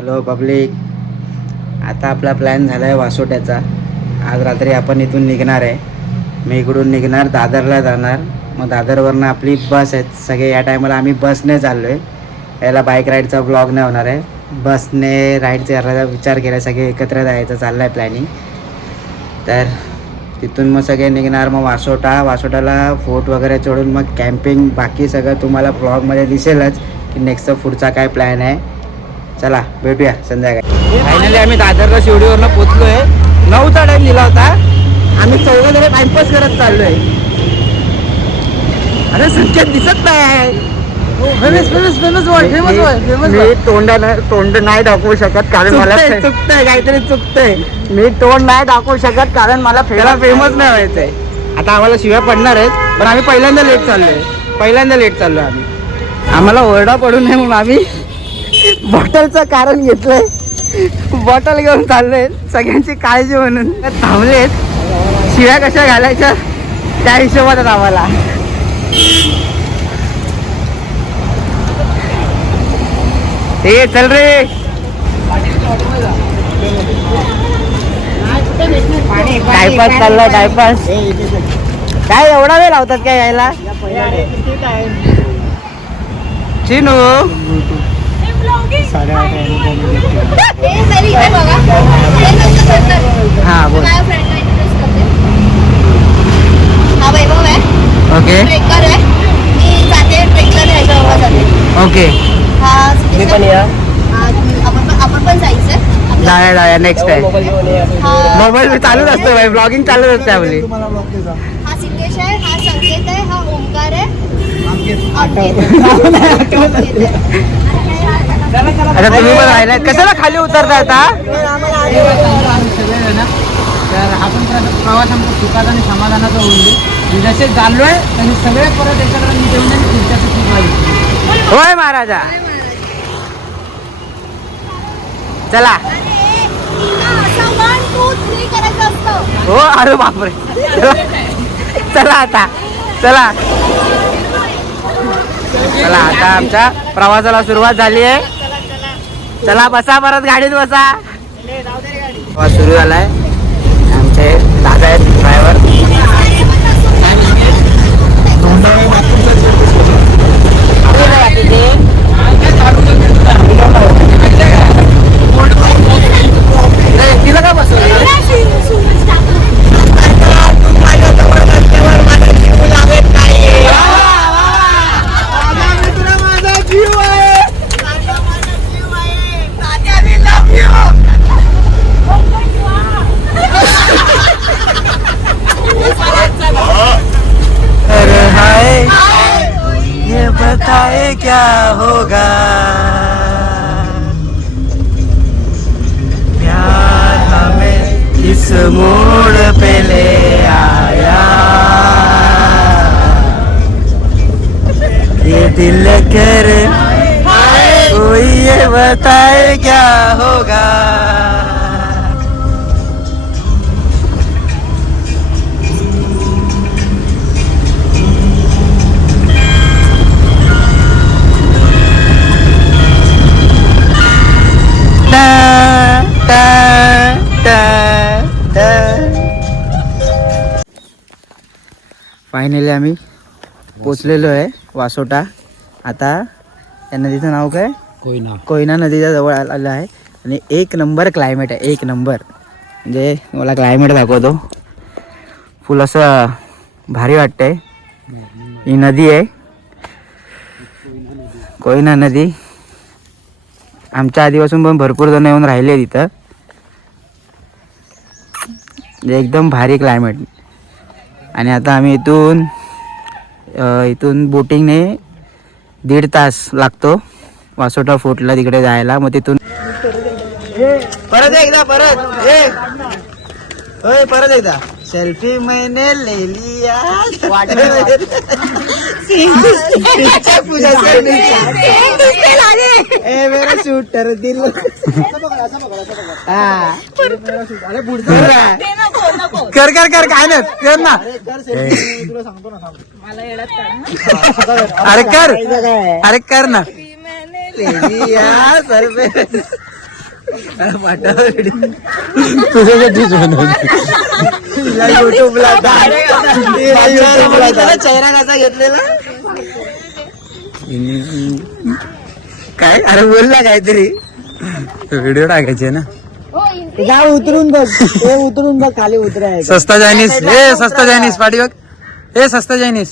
Hello public, आता आपला plan झाला आहे वासोट्याचा. आज रात्री आपण इथून निघणार आहे. मी इकडून निघणार, दादरला जाणार. मग दादरवरनं आपली बस आहे. सगळे या टायमाला आम्ही बसने चाललो आहे. याला बाईक राईडचा ब्लॉग नाही होणार आहे. बसने राईड करायचा विचार केला. सगळे एकत्र जायचं चाललं आहे प्लॅनिंग. तर तिथून मग सगळे निघणार. मग वासोटाला फोर्ट वगैरे चढून मग कॅम्पिंग, बाकी सगळं तुम्हाला ब्लॉगमध्ये दिसेलच की नेक्स्ट पुढचा काय प्लॅन आहे. चला भेटूया संध्याकाळी. फायनली आम्ही दादरला शिवडीवरनं पोचलो आहे. 9चा टाईम दिला होता. आम्ही चौघं जण टाइमपास करत चाललो आहे. अरे संकेत दिसत नाही. मी तोंड नाही दाखवू शकत कारण मला चुकतंय, काहीतरी चुकतंय. मी तोंड नाही दाखवू शकत कारण मला फेमस नाही व्हायचंय. आता आम्हाला शिव्या पडणार आहेत, पण आम्ही पहिल्यांदा लेट चाललोय. आम्हाला ओरडा पडू नये म्हणून आम्ही बॉटलचं कारण घेतलंय. बॉटल घेऊन चाललोय सगळ्यांची काळजी म्हणून. थांबलेत, शिव्या कशा घालायच्या त्या हिशोबात आम्हाला. ए चल रे, टाइमपास चाललाय. टाइमपास काय एवढा वेळ लावतात काय यायला? चिनू हा बोल. ओके ओके, मी पण या. आपण पण जायचं. जाऊया नेक्स्ट टाइम. मोबाईल चालूच असतो भाई, ब्लॉगिंग चालूच असते आपली. हा सिद्धेश आहे, हा संकेत आहे, हा ओंकार आहे. आता तुम्ही पण राहिलाय, कशाला खाली उतरता आता? तर आपण प्रवास आमचा सुखाचा आणि समाधानाचा होऊन दे. जसे चाललोय तसे सगळे परत एकत्र मी देऊन पुढच्याचं सुख लागेल. होय महाराजा, चला. हो अरे बापरे. चला आता, चला आता आमच्या प्रवासाला सुरुवात झाली आहे. चला बसा, परत गाडीत बसा. प्रवास सुरू झालाय. आमचे दादा आहेत ड्रायव्हर. तिला काय बसवलं? ये बताए क्या होगा, प्यार हमें इस मोड़ पे ले आया. ये दिल कर कोई ये बताए क्या होगा. फायनली आम्ही पोचलेलो आहे वासोटा. आता या नदीचं नाव काय? कोयना नदीच्या जवळ आलेलं आहे. आणि एक नंबर क्लायमेट आहे, एक नंबर. म्हणजे मला क्लायमेट दाखवतो. फुल असं भारी वाटतंय. ही नदी आहे कोयना नदी. आमच्या आधीपासून पण भरपूर जण येऊन राहिले तिथं. एकदम भारी क्लायमेट. आणि आता आम्ही इथून बोटिंगने 1.5 तास लागतो वासोटा फोर्टला तिकडे जायला. मग तिथून परत एकदा सेल्फी मैंने ले लिया. मेरा शूटर दिल. कर काय नाही कर ना. अरे कर ना. तुझ्यासाठीच बनवलं. युट्यूबला चेहरा कसा घेतलेला काय अरे बोलला काहीतरी व्हिडिओ टाकायचे ना. जा उतरून बघ हे उतरून बघ खाली उतराय सस्ता चायनीज सस्ता चायनीज पाठी बघ सस्ता चायनीज.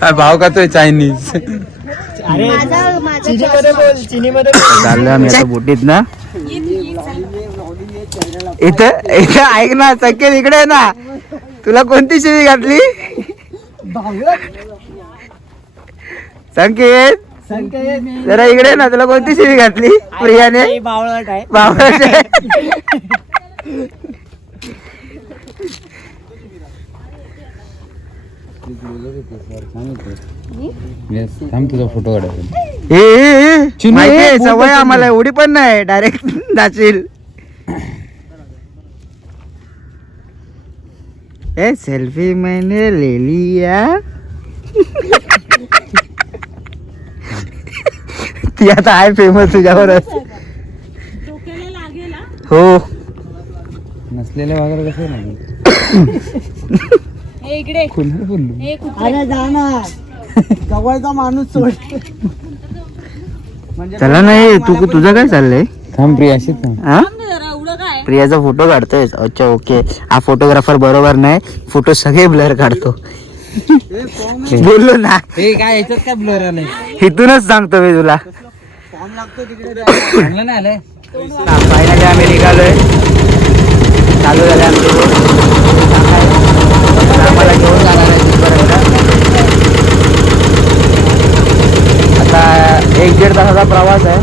काय भाव का तो चायनीज. चाललो आम्ही आता बोटीत ना. इथं इथं ऐक ना संकेत इकडे आहे ना. तुला कोणती शिवी घातली संकेत जरा इकडे ना. तुला कोणती शिवी घातली प्रियाने. बावळट आहे. थांब तुझा फोटो काढायचा. माहिती आहे सवय आम्हाला एवढी पण नाही डायरेक्ट नाचील. ए सेल्फी मैंने ले लिया. ती आता आहे फेमस तुझ्यावरच. हो नसलेल्या वगैरे कसं नाही. इकडे कुणाला बोललो. अरे जा ना जवळचा माणूस सोड. चला नाही तू तुझं काय चाललंय. थांब प्रिया अशीच थांब. हा प्रियाचा फोटो काढतोय. अच्छा ओके. हा फोटोग्राफर बरोबर नाही. फोटो सगळे ब्लर काढतो. बोललो ना हे काय याच्यात काय ब्लर आलंय. इथूनच सांगतो मी तुला. चांगलं नाही आलंय. फायनली आम्ही निघालोय. चालू झाले आमचे आम्हाला घेऊन जाणार आहे तिथपर्यंत. आता 1-1.5 तासाचा प्रवास आहे.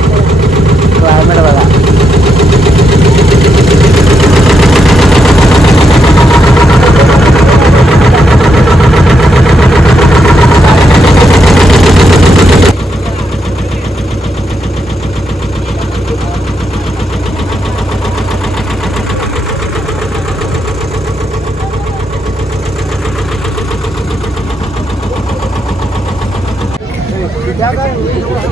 क्लायमेट बघा.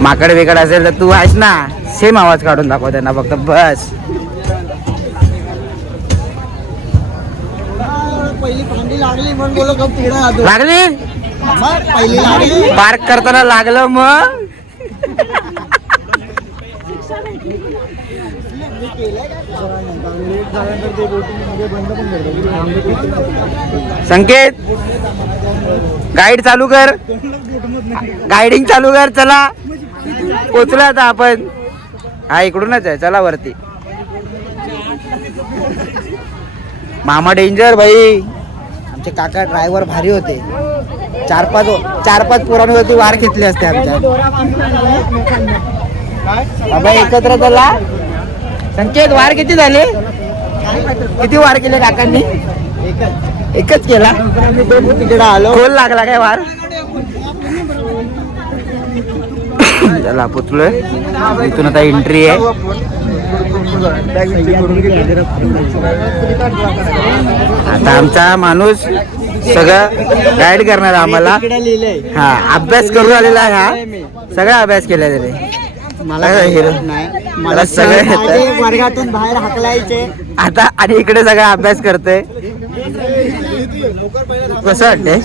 माकड वेकड असेल तर तू आहेस ना. सेम आवाज काढून दाखव त्यांना फक्त बस. लागली पार्क करताना लागलं मग. संकेत गाईड चालू कर. गायडिंग चालू कर. चला पोचला आता आपण. हा इकडूनच आहे. चला वरती. मामा डेंजर भाई. आमचे काका ड्रायव्हर भारी होते. 4-5 पोरांवरती वार घेतले असते आमच्या. बाबा एकत्र चला. संकेत वार किती झाले. किती वार केले काकांनी. एकच केला. खोल लागला काय वार. चला पोचलोय. इथून आता एंट्री आहे. आता आमचा माणूस सगळं गाईड करणार आम्हाला. हा अभ्यास करून आलेला आहे. हा सगळा अभ्यास केला त्याने. मला सगळं वर्गातून बाहेर हाकलायचे आता. आणि इकडे सगळा अभ्यास करतोय. कसं वाटतंय.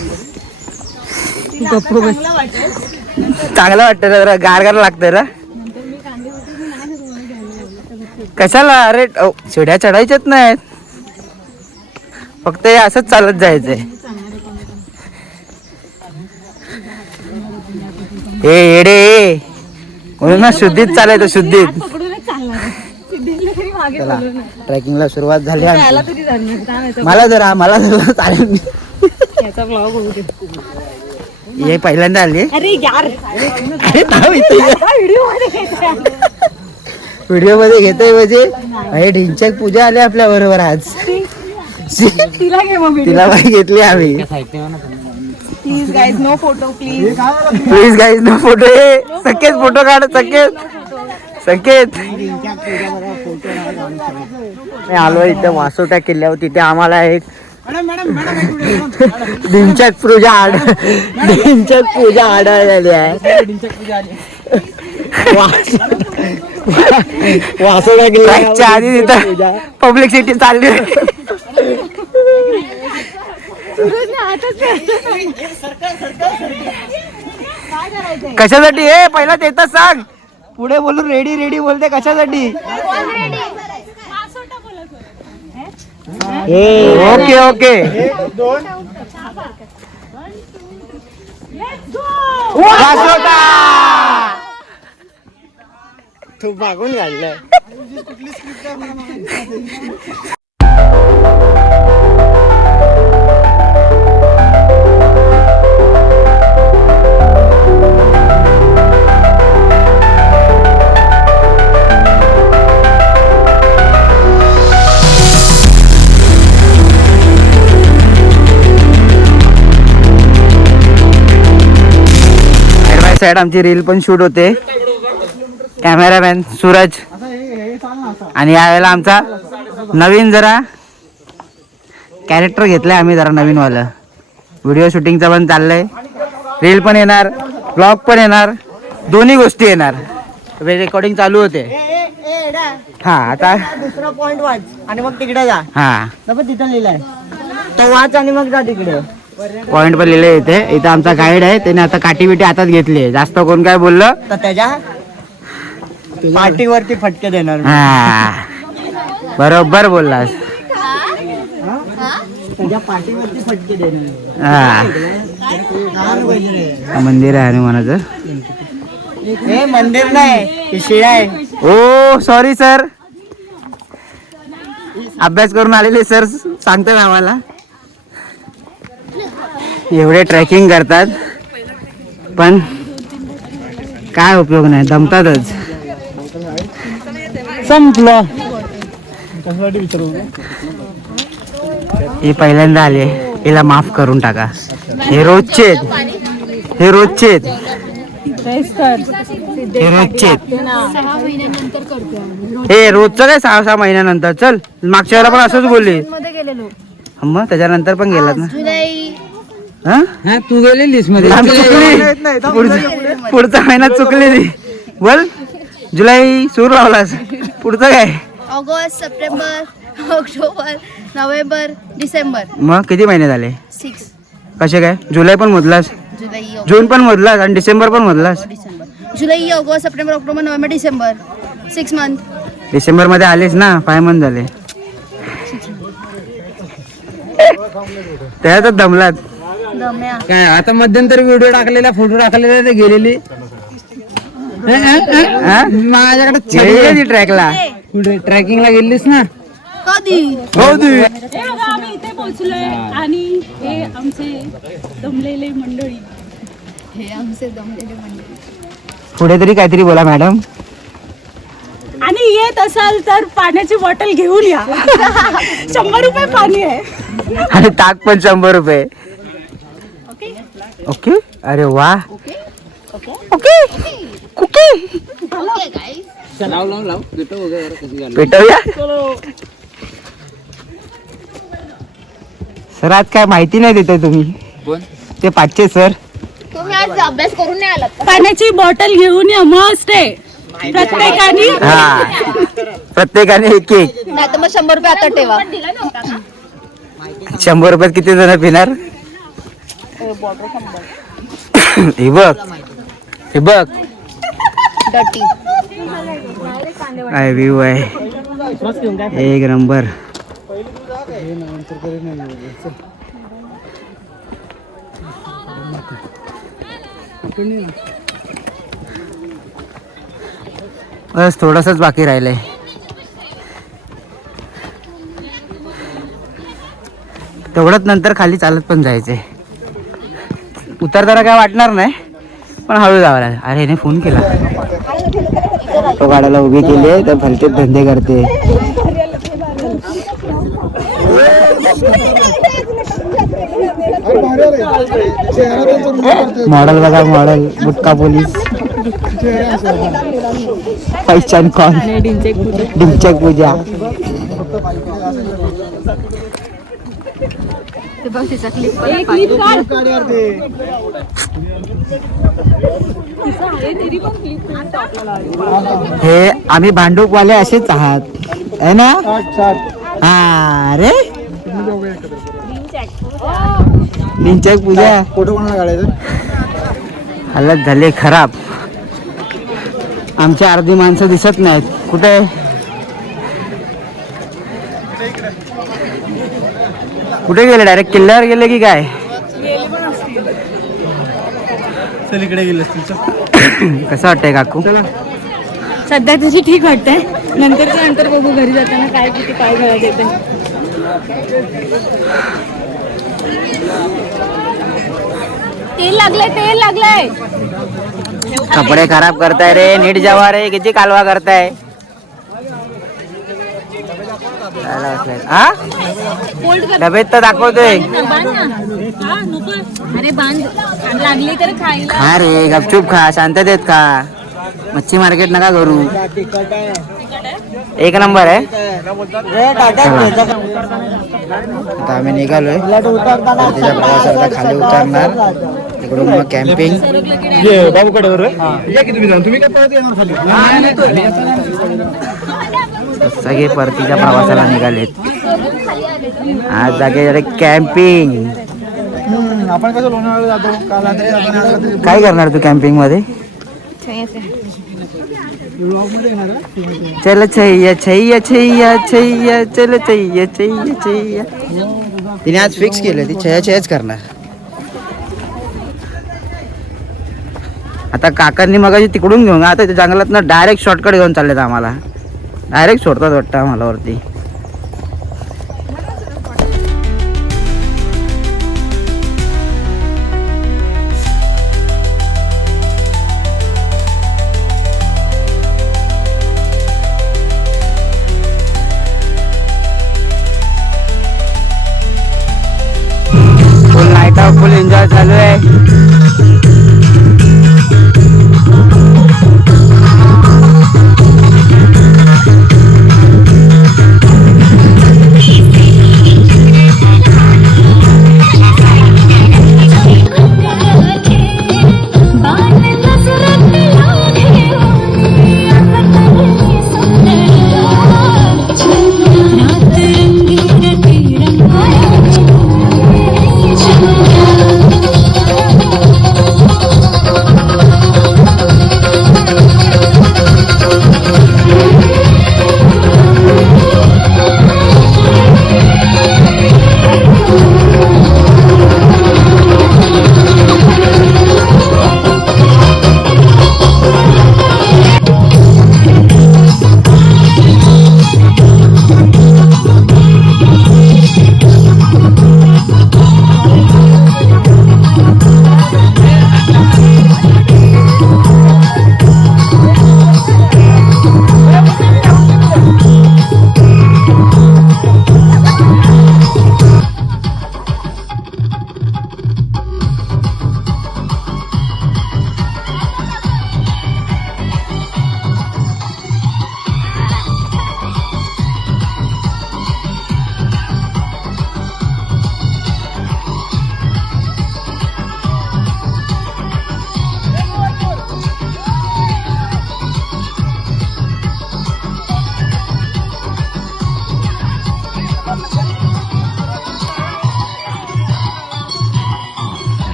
चांगलं वाटतं ना. जरा गार लागतंय ना. कशाला अरे शिड्या चढायच्याच नाहीत. फक्त हे असंच चालत जायचंय. ए येडे म्हणून ना शुद्धीत चालायचं. शुद्धीत. चला ट्रेकिंगला सुरुवात झाली आमची. मला जरा चालेल. हे पहिल्यांदा आली. व्हिडिओ मध्ये घेतोय म्हणजे ढिंचक पूजा आली आपल्या बरोबर आज. तिला बाई घेतली आम्ही. Please guys no photo. Please guys no photo. Sanket photo काढ. संकेत आलो इथं वासोटा किल्ल्यावर. तिथे आम्हाला एक ढिंचक पूजा आढळलेली आहे. ट्रॅकच्या आधी तिथं पब्लिसिटी चालली. कशासाठी हे पहिला तेच सांग. पुढे बोलून रेडी रेडी बोलते कशासाठी. Okay okay. वासोटा तू भागून काढलाय. साइड आमची रील पण शूट होते. कॅमेरामॅन सूरज. आणि यावेळेला आमचा नवीन जरा कॅरेक्टर घेतलाय आम्ही जरा नवीन वाला. व्हिडिओ शूटिंगचा पण चाललंय. रील पण येणार, ब्लॉग पण येणार, दोन्ही गोष्टी येणार. रेकॉर्डिंग चालू होते. हा आता दुसरा पॉइंट वाच आणि मग तिकडे जा. हा तिथं लिहिलाय तो वाच आणि मग जा तिकडे. पॉइंट पण लिहिले इथे. इथं आमचा गाईड आहे, त्याने आता काठी बिटी हातात घेतली. जास्त कोण काय बोललं तर त्याच्या पाठीवरती फटके देणार. हा बरोबर बोललास. त्याच्या पाठीवरती फटके देणार. हा मंदिर आहे हनुमानाचं. हे मंदिर नाही, हे शिळा आहे. ओ सॉरी सर. अभ्यास करून आलेले सर सांगतात आम्हाला. एवढे ट्रेकिंग करतात पण काय उपयोग नाही, दमतातच. संपलं. हे पहिल्यांदा आले, हिला माफ करून टाका. हे रोजचे हे रोजचे हे रोजचे. 6 महिन्यानंतर करतो. हे रोजचं काय 6 महिन्यानंतर. चल मागच्या वेळेला पण असंच बोलली. मध्ये गेलेलो. मग त्याच्यानंतर पण गेलात ना. जुलै हा तू गेलेलीस मध्ये. पुढचा महिना चुकलेली. बोल जुलै सूर लावलास. पुढचं काय. August, September, October, November, December. मग किती महिने झाले. 6 कसे काय. जुलै पण मोजलास, जुलै, जून पण मोजलास आणि डिसेंबर पण मोजलास. डिसेंबर. जुलै, August, September, October, November, December. 6 month. December मध्ये आलेच ना, 5 मंथ झाले. त्यातच दमलात. दम्या. काय आता मध्यंतरी व्हिडिओ टाकलेला, फोटो टाकलेला ते गेलेली. माझ्याकडे गेलेली ट्रॅकला. कुठे ट्रॅकिंगला गेलीस ना. कधी. हो तू हे बघा आम्ही इथे पोहोचलोय आणि हे आमचे दमलेले मंडळी. हे आमचे दमलेले मंडळी. पुढे तरी काहीतरी बोला मॅडम. आणि येत असाल तर पाण्याची बॉटल घेऊन या. 100 रुपये पाणी आहे. आणि ताक पण 100 रुपये. ओके. अरे वा. Okay okay. ओके गाईस. पेटवूया. सर आज काय माहिती नाही देताय तुम्ही. ते 5चे सर. तुम्ही आज अभ्यास करून नाही आलात का? पाण्याची बॉटल घेऊन या मस्त आहे. प्रत्येकाने हा प्रत्येकाने एक एक. नाही तर मग 100 रुपये आता ठेवा. 100 रुपयात किती जण पिणार. हे बघ हे बघ डटी. काय व्ह्यू आहे. एक नंबर. बस थोडंसंच बाकी राहिलंय. तेवढंच नंतर खाली चालत पण जायचंय. उतरताना काय वाटणार नाही पण हळू जावं लागेल. अरे हिने फोन केला. तो गाड्याला उभी केली आहे तर भलतेच धंदे करते. मॉडेल बघा मॉडेल. गुटका पोलीस. पैशान कॉन. डिंचक पूजा. ते बघ तिचा क्लिप एक क्लिप काढ. हे आम्ही भांडूपवाले असेच आहात है ना. हा रे निंचक पूजा फोटो कोणाला काढायचं. हालत झाले खराब. आमच्या अर्धी माणसं दिसत नाहीत कुठे. कुठे गेले डायरेक्ट किल्ल्यावर गेले की काय. चल इकडे गेले असतील. कसं वाटतंय काकू. सध्या तशी ठीक वाटतंय. नंतर बघू घरी जाताना काय किती काय घालायचं येते. तेल लागलंय. कपडे खराब करताय रे. नीट जेवा रे. किती कालवा करताय. हा डबेत तर दाखवतोय. अरे बांध लागली तर खायला. खा रे गपचूप खा. शांततेत खा. मच्छी मार्केट नका करू. एक नंबर आहे. आता आम्ही निघालोय. परतीच्या प्रवासाला खाली उतरणार. तिकडून मग कॅम्पिंग. बाबूकडे तुम्ही काय परत येणार खाली. सगळे परतीच्या प्रवासाला निघालेत. आज जागे कॅम्पिंग. आपण कसं लोणावळ्याला जातो. काल रात्री जातो आणि आज रात्री काय करणार तू कॅम्पिंग मध्ये. ब्लॉगमध्ये येणार आहे. चल छैया छैया छैया छैया चल छैया छैया छैया. तिने आज फिक्स केलं ती छैया छैयाच करणार. आता काकांनी मगाशी तिकडून घेऊन आता जंगलात डायरेक्ट शॉर्टकट घेऊन चाललेत आम्हाला. डायरेक्ट सोडतात वाटतं आम्हाला वरती. फुल नाईट ऑफ फुल एन्जॉय चालू आहे.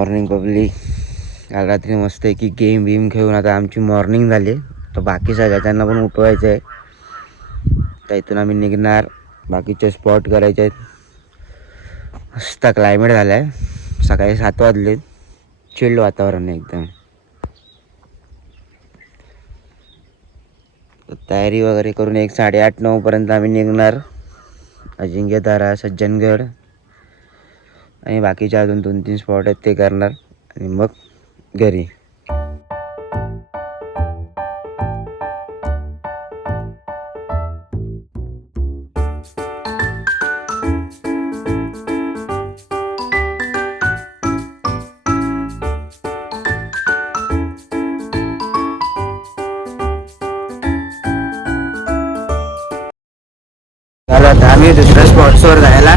Morning public. काल रात्री मस्त आहे की गेम बीम खेळून आता आमची मॉर्निंग झाली. तर बाकी सगळ्यांना पण उठवायचं आहे. तर इथून आम्ही निघणार. बाकीचे स्पॉट करायचे आहेत. मस्त क्लायमेट झालं आहे. सकाळी 7 वाजले. चिल्ड वातावरण आहे एकदम. तयारी वगैरे करून 8:30-9 पर्यंत आम्ही निघणार. अजिंक्यतारा, सज्जनगड आणि बाकीचे अजून 2-3 स्पॉट आहेत ते करणार आणि मग घरी. आता आम्ही दुसऱ्या स्पॉट्सवर जायला.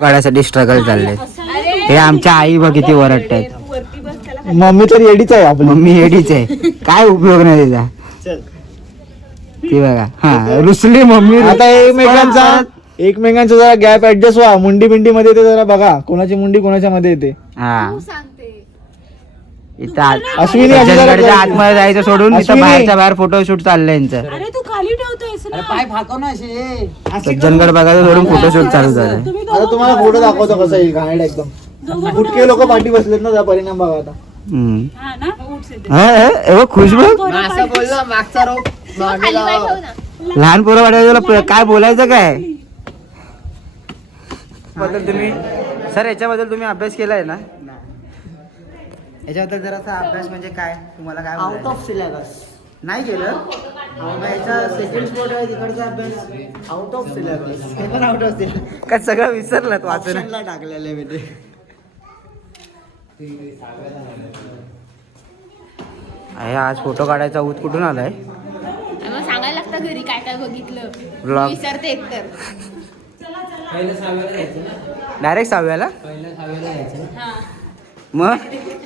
काढायसाठी स्ट्रगल चालले. हे आमच्या आई बघ किती ओरडतायत. मम्मी तर येडीच आहे आपली. मम्मी हेडीच आहे. काय उपयोग नाही त्याचा. ती बघा हा रुसली मम्मी. आता एकमेकांचा जरा गॅप ऍडजस्ट व्हा. मुंडी बिंडी मध्ये येते जरा बघा. कोणाची मुंडी कोणाच्या मध्ये येते. हा सांगते इथं अश्विनी, सज्जनगडच्या आतमध्ये जायचं सोडून इथं बाहेरच्या बाहेर फोटोशूट चाललंय यांचं. अरे तू खाली ठेवतोयस ना. पाय फाकव ना असे. सज्जनगड बघायचं सोडून फोटोशूट चालू झालं. तुम्ही आता तुम्हाला फोटो दाखवतो कसं येईल घाणेरडं एकदम. गुटके लोक पाठी बसलेत ना. त्या परिणाम बघा आता. हा ना उठ से. खुश बघ. बोललो मागचा रोप खाली पाय ठेव ना. लहान पोरं वाटायला काय बोलायचं काय. तुम्ही सर याच्याबद्दल तुम्ही अभ्यास केलाय ना. याच्याबद्दल जरासा अभ्यास म्हणजे काय तुम्हाला काय आउट ऑफ सिलेबस नाही केलं. याचा सेकंड स्पॉट आहे तिकडचा अभ्यास आउट ऑफ सिलेबस. हे पण आउट ऑफ सिलेबस काय सगळं विसरलं वाचून. टाकलेलं आहे मी ते. आज फोटो काढायचा ऊत कुठून आलाय. मग सांगायला लागतं घरी काय काय बघितलं. ब्लॉग विसरते एकतर. डायरेक्ट 6व्याला. हा मग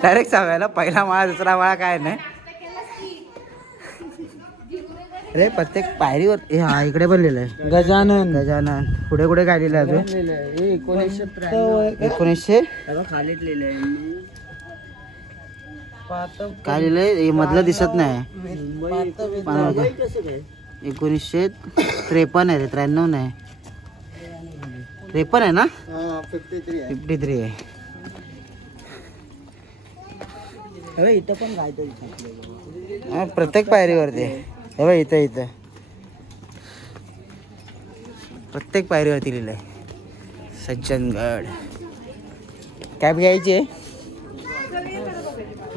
डायरेक्ट 6व्याला पहिला माळा दुसरा माळा काय नाही. अरे प्रत्येक पायरीवर हे हा इकडे पण लिहिलंय गजानन. पुढे कुठे काय लिहिलंय अजून. 1900 खालीच लिहिलंय. काय लिहिलंय हे मधलं दिसत नाही. 1953 आहे रे. 93 नाही. 53 आहे ना. 53 आहे. अरे इथं पण काहीतरी हा प्रत्येक पायरीवरती हे बघ. इथं प्रत्येक पायरीवरती लिहिलंय सज्जनगड. कॅब घ्यायची आहे.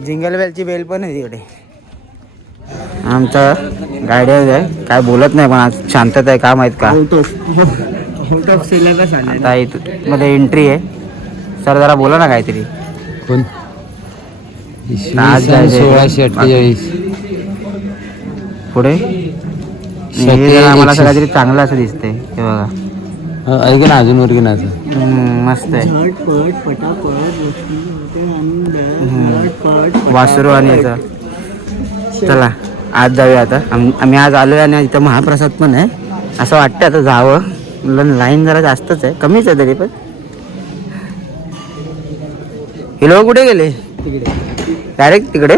जिंगल बेलची बेल पण आहे तिकडे. आमचा गायडन्स आहे. काय बोलत नाही पण आज शांतता आहे. का माहित का. आउट ऑफ सिलेबस आले. आता इथं मध्ये एंट्री आहे. सर जरा बोला ना काहीतरी. कोण आज जायचंय. 1648 पुढे हे जरा आम्हाला असं काहीतरी चांगलं असं दिसतंय. हे बघा ऐक ना अजून वर घेणार मस्त आहे. झटपट पटापट वासरू आणि याचा. चला आज जाऊया आता. आम्ही आज आलोय आणि इथं महाप्रसाद पण आहे. असं वाटतं आता जावं. लाईन जरा जास्तच आहे. कमीच आहे तरी पण. हे लोक कुठे गेले. डायरेक्ट तिकडे.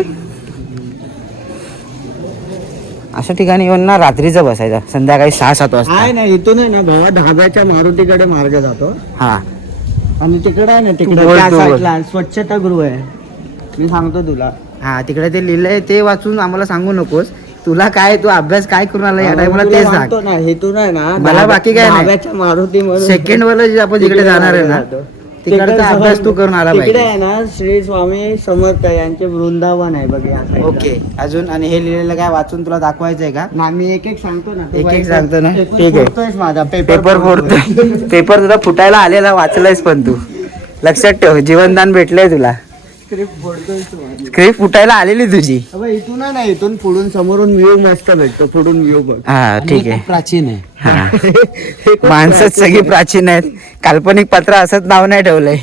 अशा ठिकाणी येऊन ना रात्रीचं बसायचं. संध्याकाळी 6-7 वाजता. आहे ना. इथून आहे ना भावा धाब्याच्या मारुतीकडे मार्ग जातो. हा आणि तिकडे आहे ना बोल, तिकडे तू त्या बोल. साईडला स्वच्छता गृह आहे. मी सांगतो तुला. हा तिकडे ते लिहिलंय ते वाचून आम्हाला सांगू नकोस. तुला काय तू अभ्यास काय करून आला या टाइमला तेच सांग. सांगतो ना. इथून आहे ना मला बाकी काय नाही. धाब्याच्या मारुती म्हणून सेकंड वाला जे आपण जिकडे जाणार आहे ना तिकडचा अभ्यास तू करून आला तिकडे पाहिजे. आहे ना श्री स्वामी समर्थ यांचे वृंदावन आहे बघ या साईडला. ओके अजून आणि हे लिहिलेलं काय वाचून तुला दाखवायचंय का. ना मी एक एक सांगतो ना. एक सांगतो ना. पेपर ठीक आहे. फोडतोयस माझा पेपर फोडतोय. पेपर तुझा फुटायला आलेला वाचलायस पण तू लक्षात ठेव. जीवनदान भेटलंय तुला. स्क्रिप्ट फुटायला आलेली तुझी. इथून नाही, इथून पुढून समोरून व्ह्यू मस्त भेटतो, पुढून व्ह्यू बघ. हा ठीक आहे. प्राचीन आहे. हा माणसं सगळी प्राचीन आहेत. काल्पनिक पात्र असंच नाव नाही ठेवलंय.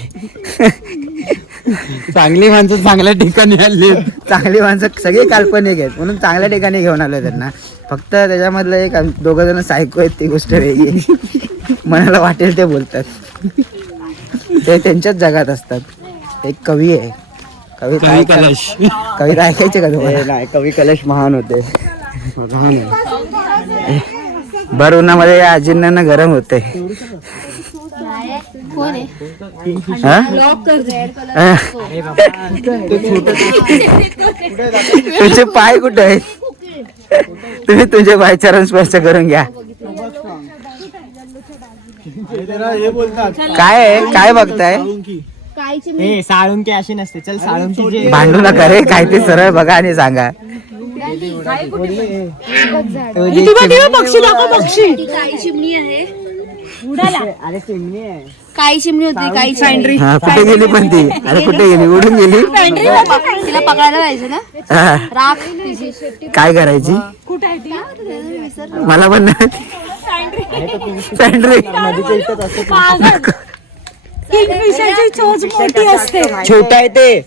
चांगली माणसं चांगल्या ठिकाणी आली. चांगली माणसं सगळी काल्पनिक आहेत म्हणून चांगल्या ठिकाणी घेऊन आलोय त्यांना. फक्त त्याच्यामधलं एक दोघं जण सायको आहेत, ती गोष्ट वेगळी. मनाला वाटेल ते बोलतात, ते त्यांच्याच जगात असतात. एक कवी आहे, कविता ऐकायचे का तुम्हाला? नाही, कवी कलश महान होते. भर उन्हामध्ये या आजींना ना गरम होते. कोण आहे? हा? तुझे पाय कुठे आहेत? तुम्ही तुझे पाय चरण स्पर्श करून घ्या. काय आहे? काय बघताय? कायची साळुंकी अशी नसते. चल साळुंकी भांडू नका रे, काय ते सरळ बघा आणि सांगा. पक्षी दाखव, पक्षी काळी चिमणी आहे. उडाला. अरे चिमणी आहे. काळी चिमणी होती, काळी चिमणी. हा, कुठे गेली पण ती? अरे कुठे गेली? उडून गेली. तिला पकडायला जायचं ना, हा, राख तिची. काय करायची? कुठे आहे ती? मला पण सँड्री. किंगफिशरची चोच मोठी असते. छोटा आहे ते.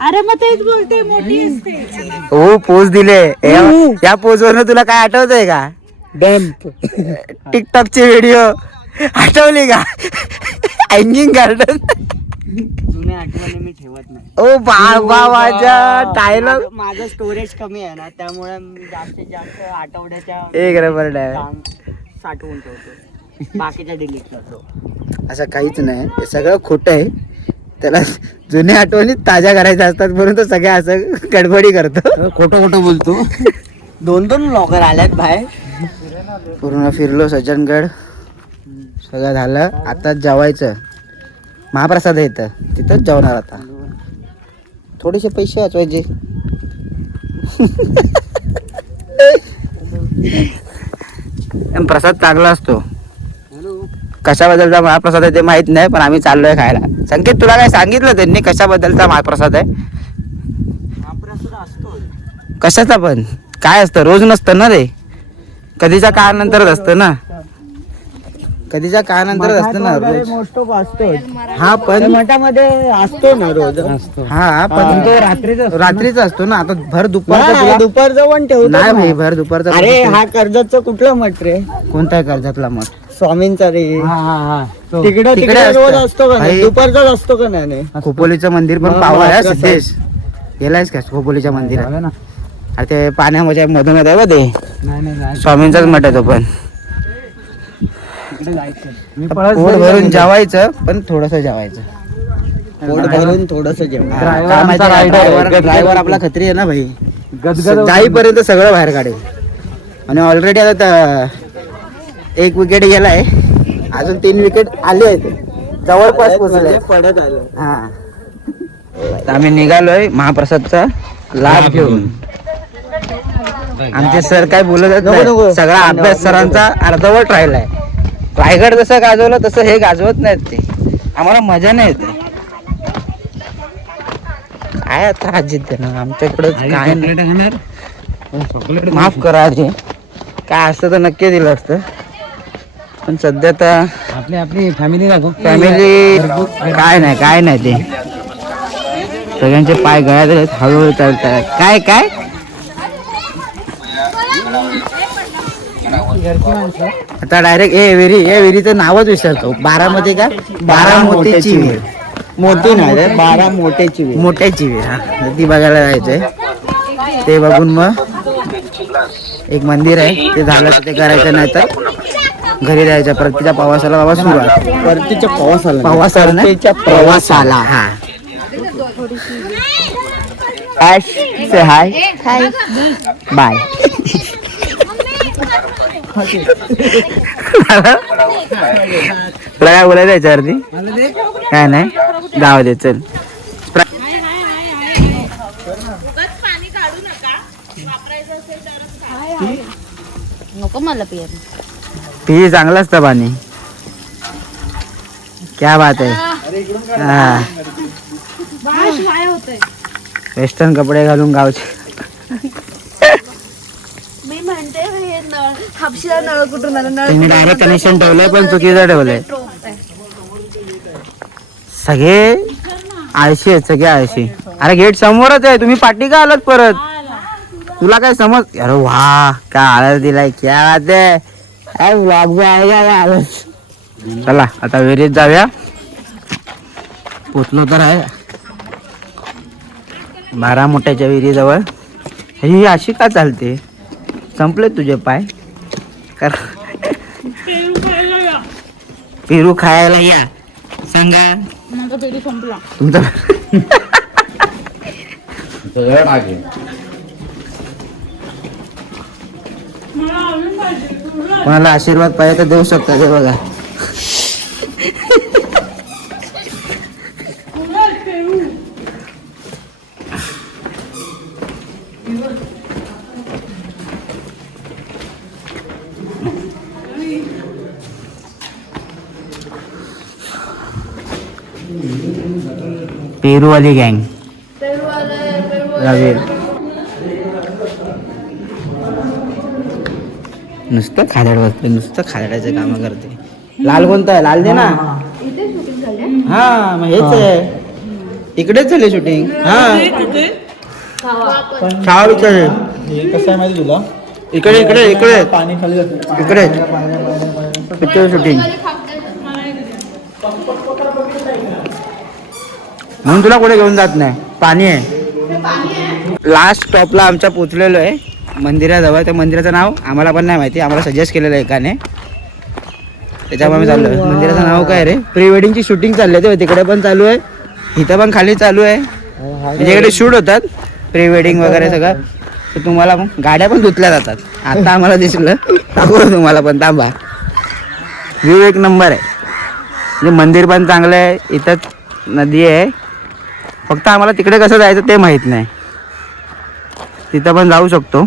अरे मग तेच बोलते, मोठी असते. हो पोज दिले. या पोज वरनं तुला काय आठवतंय का? डॅम्प. टिकटॉकची व्हिडिओ आठवली का? Hanging garden. जुन्या आठवणी मी ठेवत नाही. ओ बाबा, माझ्या डायलॉग. माझं स्टोरेज कमी आहे ना, त्यामुळे मी जास्तीत जास्त आठवड्याच्या एक रबर डाय. साठवून ठेवतो, बाकीच्या डिलीट करतो. असं काहीच नाही, हे सगळं खोटं आहे. त्याला जुन्या आठवणी ताज्या करायच्या असतात म्हणून तो सगळ्या असं गडबडी करतो. खोटं बोलतो. 2 ब्लॉगर आल्यात बाहेर. पूर्ण फिरलो सज्जनगड, सगळं झालं. आता जेवायचं. महाप्रसाद आहे इथं, तिथंच जेवणार आता. थोडेसे पैसे वाचवायचे. प्रसाद चांगला असतो. कशाबद्दलचा महाप्रसाद आहे ते माहित नाही, पण आम्ही चाललोय खायला. संकेत, तुला काय सांगितलं त्यांनी कशाबद्दलचा महाप्रसाद आहे? कशाचा पण? काय असतं? रोज नसतं ना रे, कधीच्या काळानंतरच असतं ना. कधीच्या काळानंतरच असतं ना रोज. मोस्ट ऑफ असतो. हा पण मठामध्ये असतो ना रोज. हा पण तो रात्रीचा असतो ना. आता भर दुपारचा दुपारचं पण ठेवतो. नाही भाई, भर दुपारचा. अरे हा कर्जतचं कुठलं मठ रे? कोणता आहे कर्जतला मठ? स्वामींचा रे. तिकडे तिकडे रोज असतं. असतो का नाही? भाई, दुपारचाच असतो का नाही? खोपोलीचं मंदिर पण पावा आहे. सिद्धेश गेलायस का खोपोलीच्या मंदिरात? अरे ते पाण्यामध्ये मधून आहे बा ते, स्वामींचाच मठ आहे तो. पण पोट भरून जेवायचं, पण थोडस जेवायचं. पोट भरून थोडस जेवण. ड्रायव्हर आपला खत्री आहे ना भाई, जाईपर्यंत सगळं बाहेर काढेल. आणि ऑलरेडी आता 1 विकेट गेलाय, अजून 3 विकेट आले आहेत, जवळपास पोहोचले. पडत आलं. हा, आम्ही निघालोय महाप्रसादचा लाभ घेऊन. आमचे सर काय बोलत नाही, सगळा अभ्यास सरांचा अर्धवट राहिलाय. रायगड जसं गाजवलं तसं हे गाजवत नाहीत ते. आम्हाला मजा नाही येते. काय आता अजित ना आमच्याकडे काय नाही. माफ करा आजी, काय असतं तर नक्की दिलं असतं, पण सध्या तर आपली फॅमिली फॅमिली काय नाही ते. सगळ्यांचे पाय गळ्यात आहेत, हळूहळू चालतात. काय काय आता डायरेक्ट विहिरीचं नावच विसरतो. बारामती का? बारामतीची विहीर. मोठी नाही रे, 12 मोठ्याची वेळ. मोठ्याची विहीर. हा, ती बघायला जायचंय. ते बघून मग एक मंदिर आहे, ते झालं तर ते करायचं, नाही तर घरी जायचं. परतीच्या प्रवासाला बाबा सुरुवात. परतीच्या प्रवासाला नाही, प्रवासाला. हा, से हाय बाय. तुला काय बोलायचं याच्यावरती? काय नाही, जाऊ दे चल. नको मला पिया. पी, चांगलं असतं पाणी. क्या बात आहे. हा, बाश वाया होतंय. वेस्टर्न कपडे घालून गावचे. मी म्हणते हे नळ हापशीला नळ कुठून आलं नळ त्यांनी डायरेक्ट कनेक्शन ठेवलंय पण चुकीचं ठेवलंय. टोप आहे. सगळे आळशी आहेत सगळे आळशी. अरे गेट समोरच आहे तुम्ही पाठी का आलात परत. तुला काय समज. अरे वा काय आळस दिलाय क्या बात आहे. काय vlog बी आहे का आळस. चला आता विहिरीत जाऊया. पोचलो तर आहे 12 मोठ्याच्या विहिरीजवळ. ही अशी का चालते. संपले तुझे पाय कर. पेरू खायला या सांगा. माझा पेरू संपला. तुमचा मला अजून पाहिजे. तुला कोणाला आशीर्वाद पाहिजे तर देऊ शकता. ते बघा पेरू. पेरूवाली गँग नुसतं खादड बसते. नुसतं खादडाचे काम करते. लाल कोणता आहे. लाल दे ना. हा मग हेच आहे. इकडेच झाले शूटिंग. हा छावा विचार कसं आहे माहिती तुला इकडे इकडे इकडे पाणी खाली जातं. इकडे पिक्चर शूटिंग. म्हणून तुला कुठे घेऊन जात नाही. पाणी आहे. लास्ट स्टॉपला आमच्या पोचलेलो आहे मंदिराजवळ. त्या मंदिराचं नाव आम्हाला पण नाही माहिती. आम्हाला सजेस्ट केलेलं आहे एकाने. त्याच्यामुळे आम्ही चाललो आहे. मंदिराचं नाव काय रे. प्री वेडिंगची शूटिंग चालली आहे. तिकडे पण चालू आहे. इथं पण खाली चालू आहे. म्हणजे इकडे शूट होतात प्री वेडिंग वगैरे सगळं. तर तुम्हाला पण गाड्या पण धुतल्या जातात. आता आम्हाला दिसलं दाखवलं तुम्हाला पण. थांबा. व्ह्यू एक नंबर आहे. म्हणजे मंदिर पण चांगलं आहे. इथंच नदी आहे. फक्त आम्हाला तिकडे कसं जायचं ते माहीत नाही. तिथं पण जाऊ शकतो.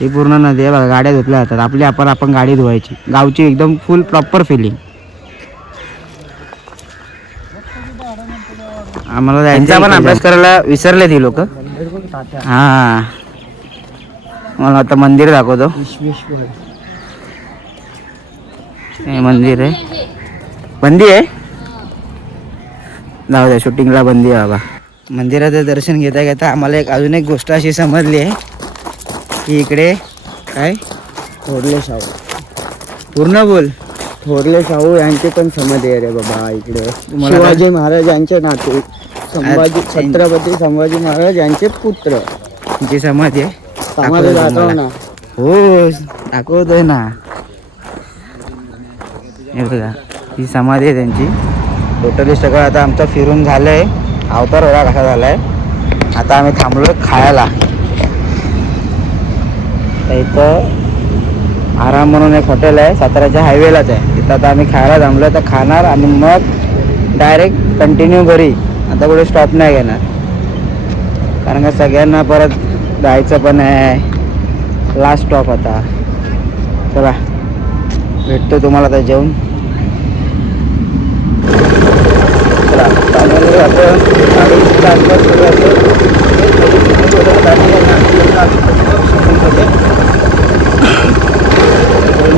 ही पूर्ण नदी आहे बघा. गाड्या धुतल्या जातात. आपण गाडी धुवायची. गावची एकदम फुल प्रॉपर फिलिंग. आम्हाला त्यांचा पण अभ्यास करायला विसरले ती लोक. हा मला आता मंदिर दाखवतो. हे मंदिर आहे. बंदी आहे. जाऊ द्या शूटिंगला बंदी आहे बाबा. मंदिराचं दर्शन घेता घेता आम्हाला अजून एक गोष्ट अशी समजली आहे की इकडे काय थोरले शाहू. पूर्ण बोल. थोरले शाहू यांचे पण समाधी आहे रे बाबा इकडे. तुम्हाला शिवाजी महाराज यांचे नातू छत्रपती संभाजी महाराज यांचे पुत्र. जी समाधी आहे समाधी दाखवतो दाखव तुम्हाला. ना. हो दाखवतोय ना. हे बघा ही समाधी आहे त्यांची. टोटली सगळं आता आमचं फिरून झालंय. अवतार वेळा कसा झालाय. आता आम्ही थांबलोय खायला. तर इथं आराम म्हणून एक हॉटेल आहे. साताऱ्याच्या हायवेलाच आहे. तिथं आता आम्ही खायला थांबलोय. तर खाणार आणि मग डायरेक्ट कंटिन्यू घरी. आता कुठे स्टॉप नाही घेणार कारण का सगळ्यांना परत जायचं पण आहे. लास्ट स्टॉप आता. चला भेटतो तुम्हाला आता जेवून. चला फायनली आपण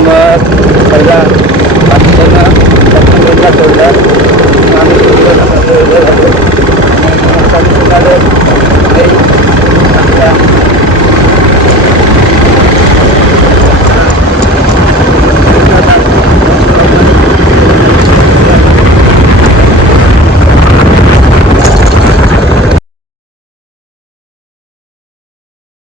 मग पहिला